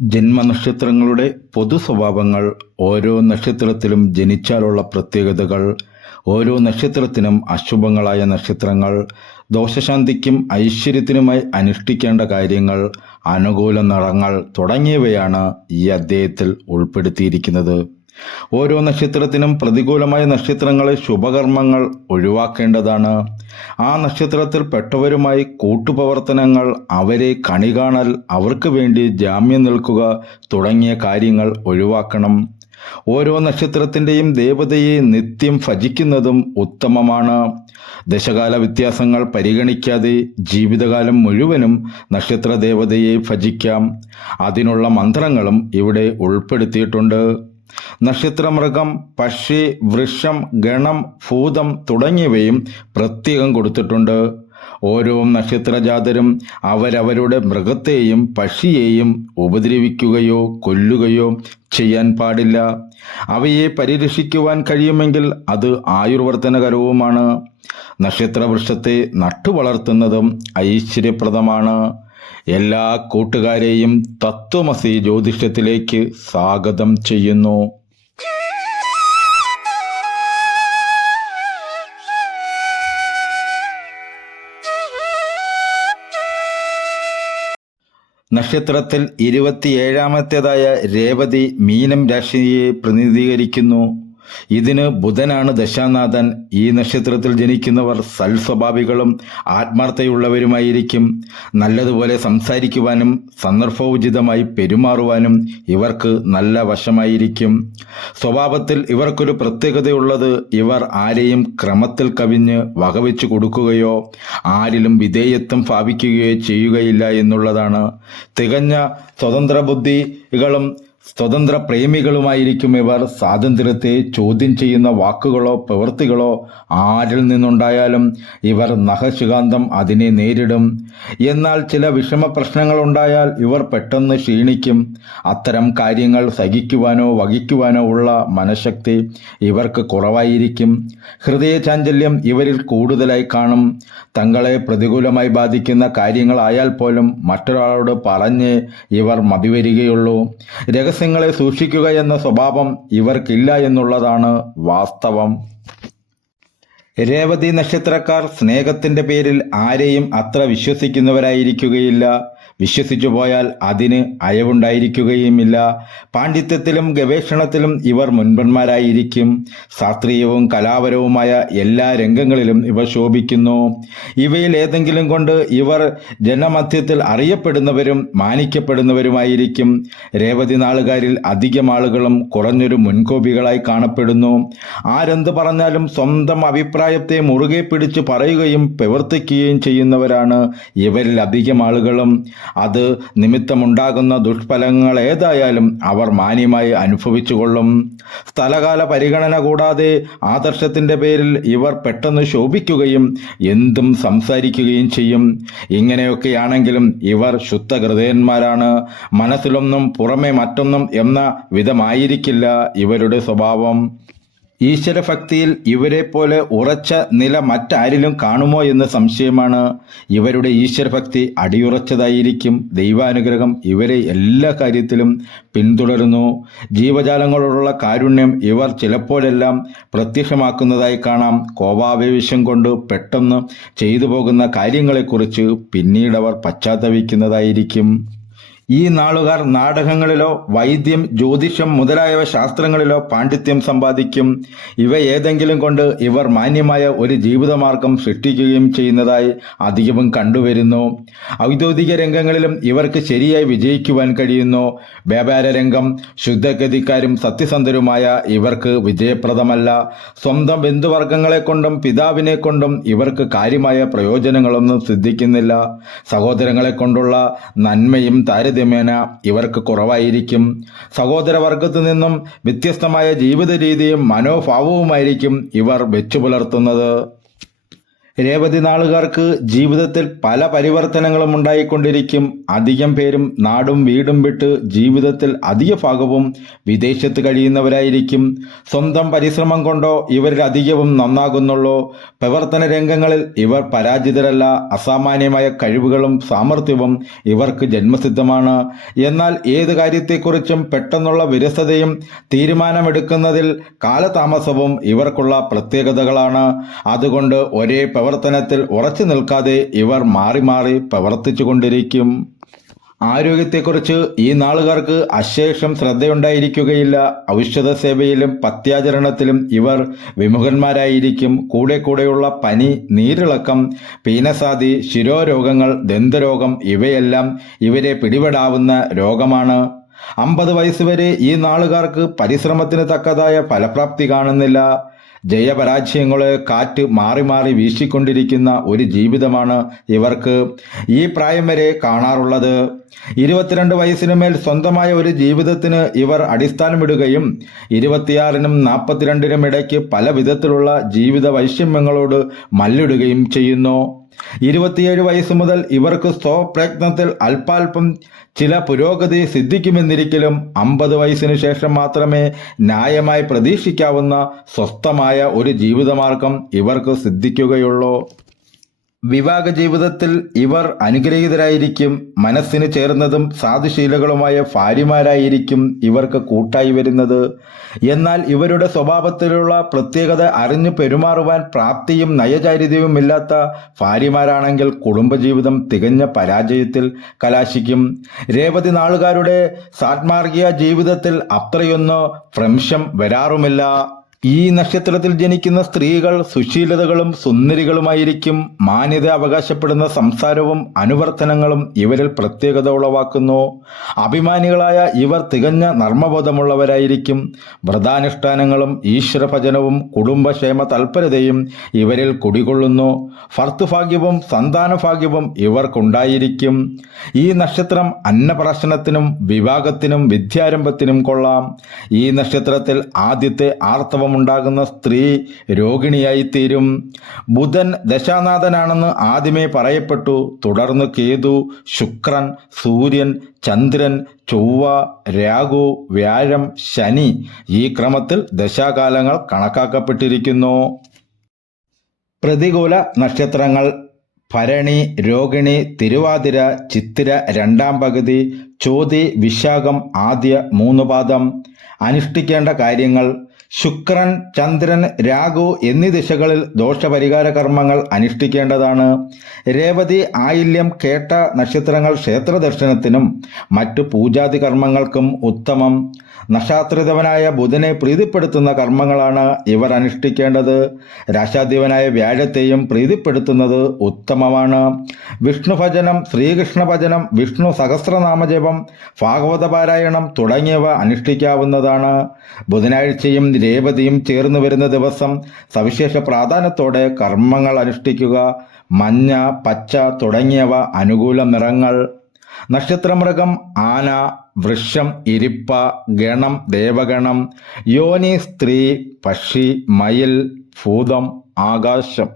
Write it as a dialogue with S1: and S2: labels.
S1: ജന്മനക്ഷത്രങ്ങളുടെ പൊതു സ്വഭാവങ്ങൾ ഓരോ നക്ഷത്രത്തിലും ജനിച്ചാലുള്ള പ്രത്യേകതകൾ ഓരോ നക്ഷത്രത്തിനും അശുഭങ്ങളായ നക്ഷത്രങ്ങൾ ദോഷശാന്തിക്കും ഐശ്വര്യത്തിനുമായി അനുഷ്ഠിക്കേണ്ട കാര്യങ്ങൾ അനുകൂല നിറങ്ങൾ തുടങ്ങിയവയാണ് ഈ അധ്യായത്തിൽ ഉൾപ്പെടുത്തിയിരിക്കുന്നത്. ഓരോ നക്ഷത്രത്തിനും പ്രതികൂലമായ നക്ഷത്രങ്ങളെ ശുഭകർമ്മങ്ങൾ ഒഴിവാക്കേണ്ടതാണ്. ആ നക്ഷത്രത്തിൽ പെട്ടവരുമായി കൂട്ടുപ്രവർത്തനങ്ങൾ അവരെ കണി കാണൽ അവർക്ക് വേണ്ടി ജാമ്യം നിൽക്കുക തുടങ്ങിയ കാര്യങ്ങൾ ഒഴിവാക്കണം. ഓരോ നക്ഷത്രത്തിന്റെയും ദേവതയെ നിത്യം ഭജിക്കുന്നതും ഉത്തമമാണ്. ദശകാല വ്യത്യാസങ്ങൾ പരിഗണിക്കാതെ ജീവിതകാലം മുഴുവനും നക്ഷത്ര ദേവതയെ ഭജിക്കാം. അതിനുള്ള മന്ത്രങ്ങളും ഇവിടെ ഉൾപ്പെടുത്തിയിട്ടുണ്ട്. നക്ഷത്രമൃഗം പക്ഷി വൃക്ഷം ഗണം ഭൂതം തുടങ്ങിയവയും പ്രത്യേകം കൊടുത്തിട്ടുണ്ട്. ഓരോ നക്ഷത്രജാതരും അവരവരുടെ മൃഗത്തെയും പക്ഷിയെയും ഉപദ്രവിക്കുകയോ കൊല്ലുകയോ ചെയ്യാൻ പാടില്ല. അവയെ പരിരക്ഷിക്കുവാൻ കഴിയുമെങ്കിൽ അത് ആയുർവർത്തനകരവുമാണ്. നക്ഷത്രവൃക്ഷത്തെ നട്ടുവളർത്തുന്നതും ഐശ്വര്യപ്രദമാണ്. എല്ലാ കൂട്ടുകാരെയും തത്വമസി ജ്യോതിഷത്തിലേക്ക് സ്വാഗതം ചെയ്യുന്നു. നക്ഷത്രത്തിൽ ഇരുപത്തിയേഴാമത്തേതായ രേവതി മീനം രാശിയെ പ്രതിനിധീകരിക്കുന്നു. ഇതിന് ബുധനാണ് ദശാനാഥൻ. ഈ നക്ഷത്രത്തിൽ ജനിക്കുന്നവർ സൽസ്വഭാവികളും ആത്മാർത്ഥയുള്ളവരുമായിരിക്കും നല്ലതുപോലെ സംസാരിക്കുവാനും സന്ദർഭോചിതമായി പെരുമാറുവാനും ഇവർക്ക് നല്ല വശമായിരിക്കും. സ്വഭാവത്തിൽ ഇവർക്കൊരു പ്രത്യേകതയുള്ളത് ഇവർ ആരെയും ക്രമത്തിൽ കവിഞ്ഞ് വകവെച്ചു കൊടുക്കുകയോ ആരിലും വിധേയത്വം ഭാവിക്കുകയോ ചെയ്യുകയില്ല എന്നുള്ളതാണ്. തികഞ്ഞ സ്വതന്ത്ര ബുദ്ധികളും സ്വതന്ത്ര പ്രേമികളുമായിരിക്കും ഇവർ. സ്വാതന്ത്ര്യത്തെ ചോദ്യം ചെയ്യുന്ന വാക്കുകളോ പ്രവൃത്തികളോ ആരിൽ നിന്നുണ്ടായാലും ഇവർ നഖശുകാന്തം അതിനെ നേരിടും. എന്നാൽ ചില വിഷമ പ്രശ്നങ്ങൾ ഉണ്ടായാൽ ഇവർ പെട്ടെന്ന് ക്ഷീണിക്കും. അത്തരം കാര്യങ്ങൾ സഹിക്കുവാനോ വഹിക്കുവാനോ ഉള്ള മനഃശക്തി ഇവർക്ക് കുറവായിരിക്കും. ഹൃദയചാഞ്ചല്യം ഇവരിൽ കൂടുതലായി കാണും. തങ്ങളെ പ്രതികൂലമായി ബാധിക്കുന്ന കാര്യങ്ങളായാൽ പോലും മറ്റൊരാളോട് പറഞ്ഞ് ഇവർ മതിവരികയുള്ളൂ. രഹസ്യങ്ങളെ സൂക്ഷിക്കുക എന്ന സ്വഭാവം ഇവർക്കില്ല എന്നുള്ളതാണ് വാസ്തവം. രേവതി നക്ഷത്രക്കാർ സ്നേഹത്തിന്റെ പേരിൽ ആരെയും അത്ര വിശ്വസിക്കുന്നവരായിരിക്കുകയില്ല. വിശ്വസിച്ചു പോയാൽ അതിന് അയവുണ്ടായിരിക്കുകയുമില്ല. പാണ്ഡിത്യത്തിലും ഗവേഷണത്തിലും ഇവർ മുൻപന്മാരായിരിക്കും. ശാസ്ത്രീയവും കലാപരവുമായ എല്ലാ രംഗങ്ങളിലും ഇവ ശോഭിക്കുന്നു. ഇവയിൽ ഏതെങ്കിലും കൊണ്ട് ഇവർ ജനമധ്യത്തിൽ അറിയപ്പെടുന്നവരും മാനിക്കപ്പെടുന്നവരുമായിരിക്കും. രേവതി നാളുകാരിൽ അധികം ആളുകളും കുറഞ്ഞൊരു മുൻകോപികളായി കാണപ്പെടുന്നു. ആരെന്ത് പറഞ്ഞാലും സ്വന്തം അഭിപ്രായത്തെ മുറുകെ പിടിച്ച് പറയുകയും പ്രവർത്തിക്കുകയും ചെയ്യുന്നവരാണ് ഇവരിൽ അധികം ആളുകളും. അത് നിമിത്തമുണ്ടാകുന്ന ദുഷ്ഫലങ്ങൾ ഏതായാലും അവർ മാന്യമായി അനുഭവിച്ചുകൊള്ളും. സ്ഥലകാല പരിഗണന കൂടാതെ ആദർശത്തിന്റെ പേരിൽ ഇവർ പെട്ടെന്ന് ശോഭിക്കുകയും എന്തും സംസാരിക്കുകയും ചെയ്യും. ഇങ്ങനെയൊക്കെയാണെങ്കിലും ഇവർ ശുദ്ധഹൃദയന്മാരാണ്. മനസ്സിലൊന്നും പുറമെ മറ്റൊന്നും എന്ന വിധമായിരിക്കില്ല ഇവരുടെ സ്വഭാവം. ഈശ്വരഭക്തിയിൽ ഇവരെ പോലെ ഉറച്ച നില മറ്റാരിലും കാണുമോ എന്ന് സംശയമാണ്. ഇവരുടെ ഈശ്വരഭക്തി അടിയുറച്ചതായിരിക്കും. ദൈവാനുഗ്രഹം ഇവരെ എല്ലാ കാര്യത്തിലും പിന്തുടരുന്നു. ജീവജാലങ്ങളോടുള്ള കാരുണ്യം ഇവർ ചിലപ്പോഴെല്ലാം പ്രത്യക്ഷമാക്കുന്നതായി കാണാം. കോപാവേശം കൊണ്ട് പെട്ടെന്ന് ചെയ്തു പോകുന്ന കാര്യങ്ങളെക്കുറിച്ച് അവർ പശ്ചാത്തപിക്കുന്നതായിരിക്കും. ഈ നാളുകാർ നാടകങ്ങളിലോ വൈദ്യം ജ്യോതിഷം മുതലായവ ശാസ്ത്രങ്ങളിലോ പാണ്ഡിത്യം സമ്പാദിക്കും. ഇവ ഏതെങ്കിലും കൊണ്ട് ഇവർ മാന്യമായ ഒരു ജീവിതമാർഗം സൃഷ്ടിക്കുകയും ചെയ്യുന്നതായി അധികവും കണ്ടുവരുന്നു. ഔദ്യോഗിക രംഗങ്ങളിലും ഇവർക്ക് ശരിയായി വിജയിക്കുവാൻ കഴിയുന്നു. വ്യാപാര രംഗം ശുദ്ധഗതിക്കാരും സത്യസന്ധരുമായ ഇവർക്ക് വിജയപ്രദമല്ല. സ്വന്തം ബന്ധുവർഗങ്ങളെ കൊണ്ടും പിതാവിനെ കൊണ്ടും ഇവർക്ക് കാര്യമായ പ്രയോജനങ്ങളൊന്നും സിദ്ധിക്കുന്നില്ല. സഹോദരങ്ങളെ കൊണ്ടുള്ള നന്മയും താരതമ്യം താരതമ്യേന ഇവർക്ക് കുറവായിരിക്കും. സഹോദരവർഗത്തു നിന്നും വ്യത്യസ്തമായ ജീവിത രീതിയും മനോഭാവവുമായിരിക്കും ഇവർ വെച്ചു പുലർത്തുന്നത് രേവതി നാളുകാർക്ക് ജീവിതത്തിൽ പല പരിവർത്തനങ്ങളും ഉണ്ടായിക്കൊണ്ടിരിക്കും. അധികം പേരും നാടും വീടും വിട്ട് ജീവിതത്തിൽ അധിക ഭാഗവും വിദേശത്ത് കഴിയുന്നവരായിരിക്കും. സ്വന്തം പരിശ്രമം കൊണ്ടോ ഇവരിൽ അധികവും നന്നാകുന്നുള്ളൂ. പ്രവർത്തന രംഗങ്ങളിൽ ഇവർ പരാജിതരല്ല. അസാമാന്യമായ കഴിവുകളും സാമർഥ്യവും ഇവർക്ക് ജന്മസിദ്ധമാണ്. എന്നാൽ ഏത് കാര്യത്തെക്കുറിച്ചും പെട്ടെന്നുള്ള വിരസതയും തീരുമാനമെടുക്കുന്നതിൽ കാലതാമസവും ഇവർക്കുള്ള പ്രത്യേകതകളാണ്. അതുകൊണ്ട് ഒരേ പ്രവർത്തനത്തിൽ ഉറച്ചു നിൽക്കാതെ ഇവർ മാറി മാറി പ്രവർത്തിച്ചു കൊണ്ടിരിക്കും ആരോഗ്യത്തെക്കുറിച്ച് ഈ നാളുകാർക്ക് അശേഷം ശ്രദ്ധയുണ്ടായിരിക്കുകയില്ല. ഔഷധ സേവയിലും പത്യാചരണത്തിലും ഇവർ വിമുഖന്മാരായിരിക്കും. കൂടെ കൂടെയുള്ള പനി നീരിളക്കം പീനസാദി ശിരോരോഗങ്ങൾ ദന്തരോഗം ഇവയെല്ലാം ഇവരെ പിടിപെടാവുന്ന രോഗമാണ്. അമ്പത് വയസ്സുവരെ ഈ നാളുകാർക്ക് പരിശ്രമത്തിന് തക്കതായ ഫലപ്രാപ്തി കാണുന്നില്ല. ജയപരാജയങ്ങളെ കാറ്റ് മാറി മാറി വീശിക്കൊണ്ടിരിക്കുന്ന ഒരു ജീവിതമാണ് ഇവർക്ക് ഈ പ്രായം വരെ കാണാറുള്ളത്. ഇരുപത്തിരണ്ട് വയസ്സിന് മേൽ സ്വന്തമായ ഒരു ജീവിതത്തിന് ഇവർ അടിസ്ഥാനമിടുകയും ഇരുപത്തിയാറിനും നാൽപ്പത്തിരണ്ടിനും ഇടയ്ക്ക് പല വിധത്തിലുള്ള ജീവിത വൈഷമ്യങ്ങളോട് മല്ലിടുകയും ചെയ്യുന്നു. ഇരുപത്തിയേഴ് വയസ്സ് മുതൽ ഇവർക്ക് സ്വപ്രയത്നത്തിൽ അല്പാൽപം ചില പുരോഗതി സിദ്ധിക്കുമെന്നിരിക്കലും അമ്പത് വയസ്സിന് ശേഷം മാത്രമേ ന്യായമായി പ്രതീക്ഷിക്കാവുന്ന സ്വസ്ഥമായ ഒരു ജീവിതമാർഗം ഇവർക്ക് സിദ്ധിക്കുകയുള്ളൂ. വിവാഹ ജീവിതത്തിൽ ഇവർ അനുഗ്രഹീതരായിരിക്കും മനസ്സിന് ചേർന്നതും സാധുശീലകളുമായ ഭാര്യമാരായിരിക്കും ഇവർക്ക് കൂട്ടായി വരുന്നത്. എന്നാൽ ഇവരുടെ സ്വഭാവത്തിലുള്ള പ്രത്യേകത അറിഞ്ഞു പെരുമാറുവാൻ പ്രാപ്തിയും നയചാരിതയും ഇല്ലാത്ത ഭാര്യമാരാണെങ്കിൽ കുടുംബജീവിതം തികഞ്ഞ പരാജയത്തിൽ കലാശിക്കും. രേവതി നാളുകാരുടെ സാത്മാർഗിക ജീവിതത്തിൽ അത്രയൊന്ന് ഭ്രംശം വരാറുമില്ല. ഈ നക്ഷത്രത്തിൽ ജനിക്കുന്ന സ്ത്രീകൾ സുശീലതകളും സുന്ദരികളുമായിരിക്കും മാന്യത അവകാശപ്പെടുന്ന സംസാരവും അനുവർത്തനങ്ങളും ഇവരിൽ പ്രത്യേകത ഉളവാക്കുന്നു. അഭിമാനികളായ ഇവർ തികഞ്ഞ നർമ്മബോധമുള്ളവരായിരിക്കും. വ്രതാനുഷ്ഠാനങ്ങളും ഈശ്വരഭജനവും കുടുംബക്ഷേമ തൽപരതയും ഇവരിൽ കുടികൊള്ളുന്നു. ഭർത്തുഭാഗ്യവും സന്താനഭാഗ്യവും ഇവർക്കുണ്ടായിരിക്കും. ഈ നക്ഷത്രം അന്നപ്രാശനത്തിനും വിവാഹത്തിനും വിദ്യാരംഭത്തിനും കൊള്ളാം. ഈ നക്ഷത്രത്തിൽ ആദ്യത്തെ ആർത്തവമുണ്ടാകുന്ന സ്ത്രീ രോഗിണിയായിത്തീരും. ബുധൻ ദശാനാഥനാണെന്ന് ആദ്യമേ പറയപ്പെട്ടു. തുടർന്ന് കേതു ശുക്രൻ സൂര്യൻ ചന്ദ്രൻ ചൊവ്വ രാഹു വ്യാഴം ശനി ഈ ക്രമത്തിൽ ദശാകാലങ്ങൾ കണക്കാക്കപ്പെട്ടിരിക്കുന്നു. പ്രതികൂല നക്ഷത്രങ്ങൾ ഭരണി രോഗിണി തിരുവാതിര ചിത്തിര രണ്ടാം പകുതി ചോതി വിശാഖം ആദ്യ മൂന്ന് പാദം. അനുഷ്ഠിക്കേണ്ട കാര്യങ്ങൾ ശുക്രൻ ചന്ദ്രൻ രാഹു എന്നീ ദിശകളിൽ ദോഷപരിഹാര കർമ്മങ്ങൾ അനുഷ്ഠിക്കേണ്ടതാണ്. രേവതി ആയില്യം കേട്ട നക്ഷത്രങ്ങൾ ക്ഷേത്ര ദർശനത്തിനും മറ്റു പൂജാതി കർമ്മങ്ങൾക്കും ഉത്തമം. നക്ഷാത്രിതവനായ ബുധനെ പ്രീതിപ്പെടുത്തുന്ന കർമ്മങ്ങളാണ് ഇവർ അനുഷ്ഠിക്കേണ്ടത്. രാശാധിപനായ വ്യാഴത്തെയും പ്രീതിപ്പെടുത്തുന്നത് ഉത്തമമാണ്. വിഷ്ണുഭജനം ശ്രീകൃഷ്ണ ഭജനം വിഷ്ണു സഹസ്രനാമജപം ഭാഗവത പാരായണം തുടങ്ങിയവ അനുഷ്ഠിക്കാവുന്നതാണ്. ബുധനാഴ്ചയും രേവതിയും ചേർന്നു വരുന്ന ദിവസം സവിശേഷ പ്രാധാന്യത്തോടെ കർമ്മങ്ങൾ അനുഷ്ഠിക്കുക മഞ്ഞ പച്ച തുടങ്ങിയവ അനുകൂല നിറങ്ങൾ. നക്ഷത്രമൃഗം ആന വൃക്ഷം ഇരിപ്പ ഗണം ദേവഗണം യോനി സ്ത്രീ പക്ഷി മയിൽ ഭൂതം ആകാശം.